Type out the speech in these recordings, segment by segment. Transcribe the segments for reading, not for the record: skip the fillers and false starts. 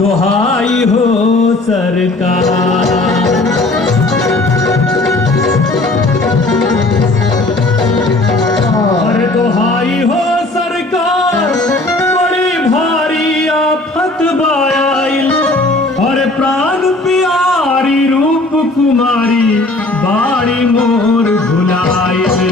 दुहाई हो सरकार। और दुहाई हो सरकार, बड़ी भारी आफत बायाइल, और प्राण प्यारी रूप कुमारी बाड़ी मोर भुलाइल।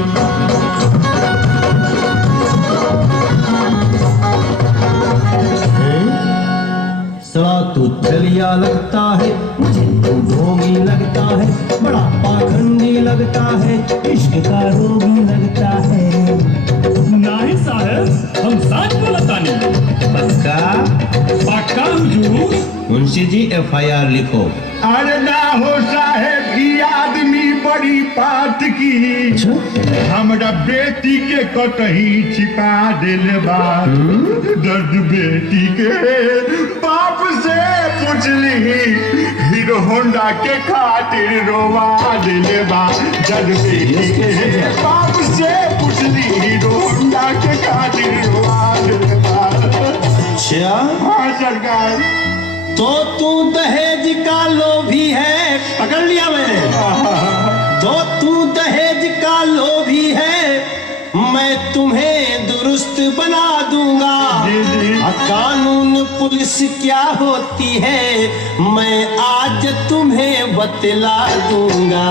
सड़ा तू चलिया लगता है, मुझे तू ढोंगी लगता है, बड़ा पाखंडी लगता है, इश्क का रोगी लगता है। नहीं साहब, हम सच बोलता नहीं। पक्का हुजूर। मुंशी जी FIR लिखो। अरे ना हो साहेब, ये आदमी बड़ी बात की, हमरा बेटी के कतही छिपा दिल बा। दर्द बेटी के बाप से पूछली, हीरो होंडा के खातिर रोवा दिल बा। दर्द बेटी के बाप से पूछली, हीरो होंडा के खातिर रोवा दिल बा। अच्छा, हाँ सरकार। तो तू दहेज का लोभी है, पकड़ लिया मैंने। तो तू दहेज का लोभी है, मैं तुम्हें दुरुस्त बना दूंगा। कानून पुलिस क्या होती है, मैं आज तुम्हें बतला दूंगा।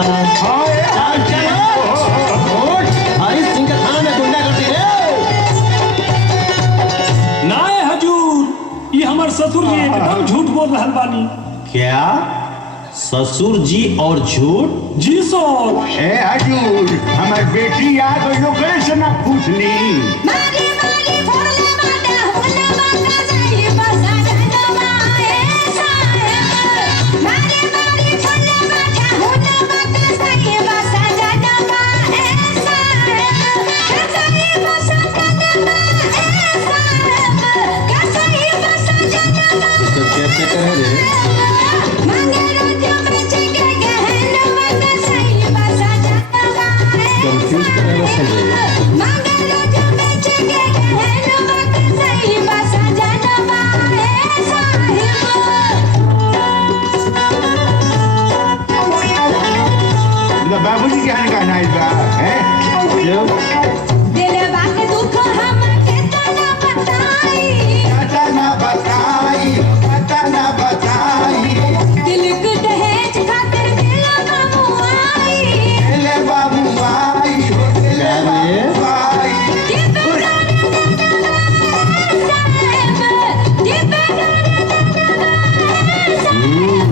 हरी सिंह का थाना में गुंडा करती है। नाय हजूर, ये हमार ससुर जी एकदम झूठ बोल रहल बानी। क्या ससुर जी और झूठ? जी सर। ए हजूर, हमार बेटी आ गई, लोग से ना पूछली। मारी मारी फोड़ले बाटा होला बाटा जाई बसा जनवा ए साहेब। मारी मारी फोड़ले बाटा होला बाटा जाई बसा जनवा ए साहेब। जाई बसा जनवा ए साहेब। जाई बसा जनवा। इसको कैसे कहे रे? मांगे रोज बेच के गहनवा जाई बसा जनवा ए साहेब। कंफ्यूज करने में समझेगा। मांगे रोज बेच के गहनवा जाई बसा जनवा ए साहेब। बाबूजी क्या कहना है इसका? दिलवा के दुख हम कितना बताई, पता ना बताई, पता ना बताई। दिल के दहेज खातिर दिलवा मुआई। ले बाबू आई, ले बाबू आई। ये बेगाना साहेब, ये बेगाना साहेब।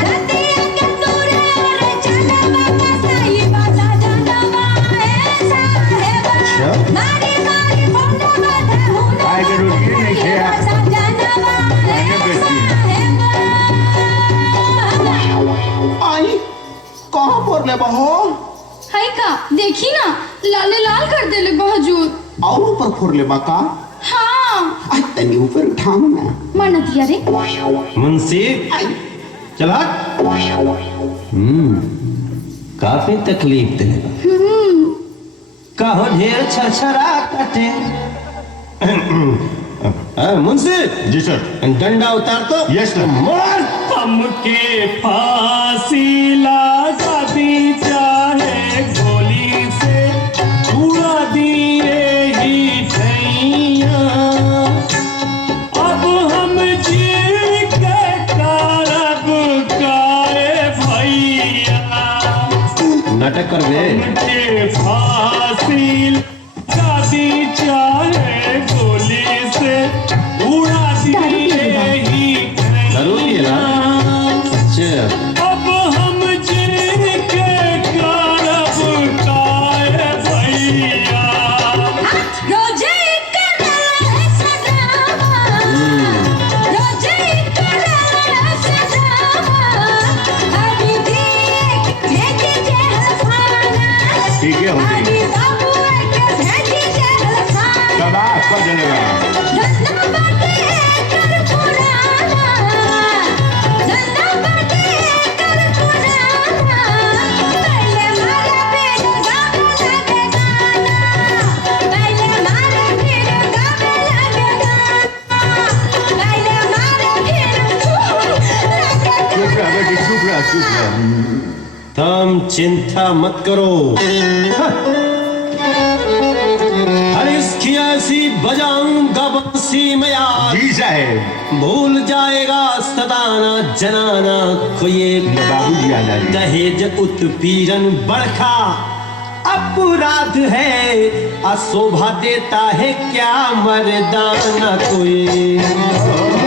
रतिया के तोरे और जनवा बसाई बसा जनवा ए साहेब। मारी मारी फोड़ा बाधा हुना आए के रोटी नहीं खाया। बसा जनवा ए साहेब। आई कहाँ पर ले बहो? हाय का देखी ना, लाले लाल कर देले बहजूर। और ऊपर फोड़ ले बाका। हाँ आई तनी ऊपर उठाओ ना। माना दिया रे। मुंशी चला। काफी तकलीफ देगा। कहो ढेर छरछरा कटे। मुंशी जी सर। डंडा उतार तो। यस सर। मार। हमके फांसी लगा दी, चाहे गोली से उड़ा दिए ही ठैया। अब हम जी के कारब काए भैया। नाटक कर दे। हमके फांसी लगा दी, चाहे गोली से उड़ा दिए ही दारू पिए ना? अच्छा। अब हम जिनके कारब काए भैया। रोजे करला सजावा, रोजे करला सजावा। अभी देख भेज जे हलवाना। ठीक है, हो गई। अभी बाबू के तुम चिंता मत करो। अरे इसकी ऐसी बजाऊंगा बंसी में यार, जी साहेब। भूल जाएगा सदाना जनाना को ये बाबू जी आ जाइए। दहेज उत्पीड़न बड़का अपराध है, अशोभा देता है क्या मर्दाना कोई।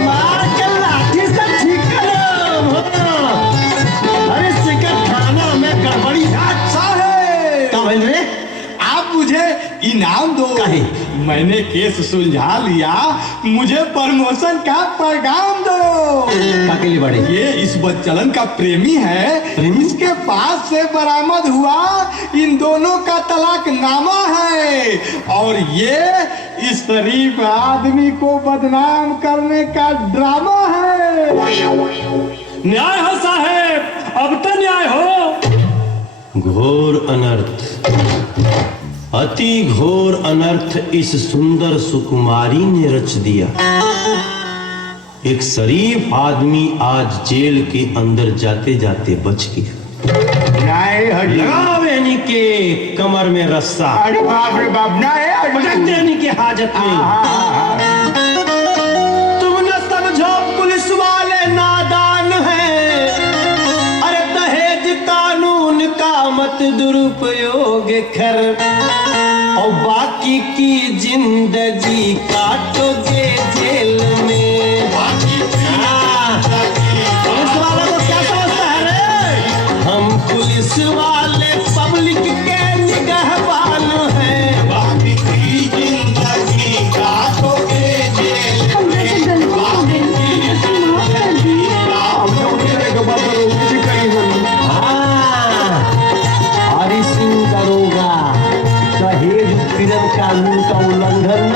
मार के लाठी से ठीक करो। अरे सिकट खाना में गड़बड़ी साहेब, का बोल रहे? आप मुझे इनाम दो। काहे? मैंने केस सुलझा लिया, मुझे प्रमोशन का पैगाम दो। का के लिए बड़े? ये इस बच्चलन का प्रेमी है, प्रेमी? इसके पास से बरामद हुआ इन दोनों का तलाकनामा है, और ये इस शरीफ आदमी को बदनाम करने का ड्रामा है। न्याय हो साहेब, अब तो न्याय हो। घोर अनर्थ, अति घोर अनर्थ इस सुंदर सुकुमारी ने रच दिया। एक शरीफ आदमी आज जेल के अंदर जाते जाते बच गया। न्याय हरि। लगाओ यानी के कमर में रस्सा, अरे बाप रे बाप, न्याय हरि। यानी के हाजत में। तुम न समझो पुलिस वाले नादान हैं, अरे दहेज कानून का मत दुरुपयोग कर, और बाकी की जिंदगी काटोगे जेल में। पुलिस वाला को क्या समझता है रे? हम पुलिस वाले पब्लिक के निगहबान हैं, बाकी की जिंदगी काटोगे जेल हमसे से गलती हो गई, माफ कर दी। हाँ, हरि सिंह दरोगा दहेज उत्पीड़न कानून का उल्लंघन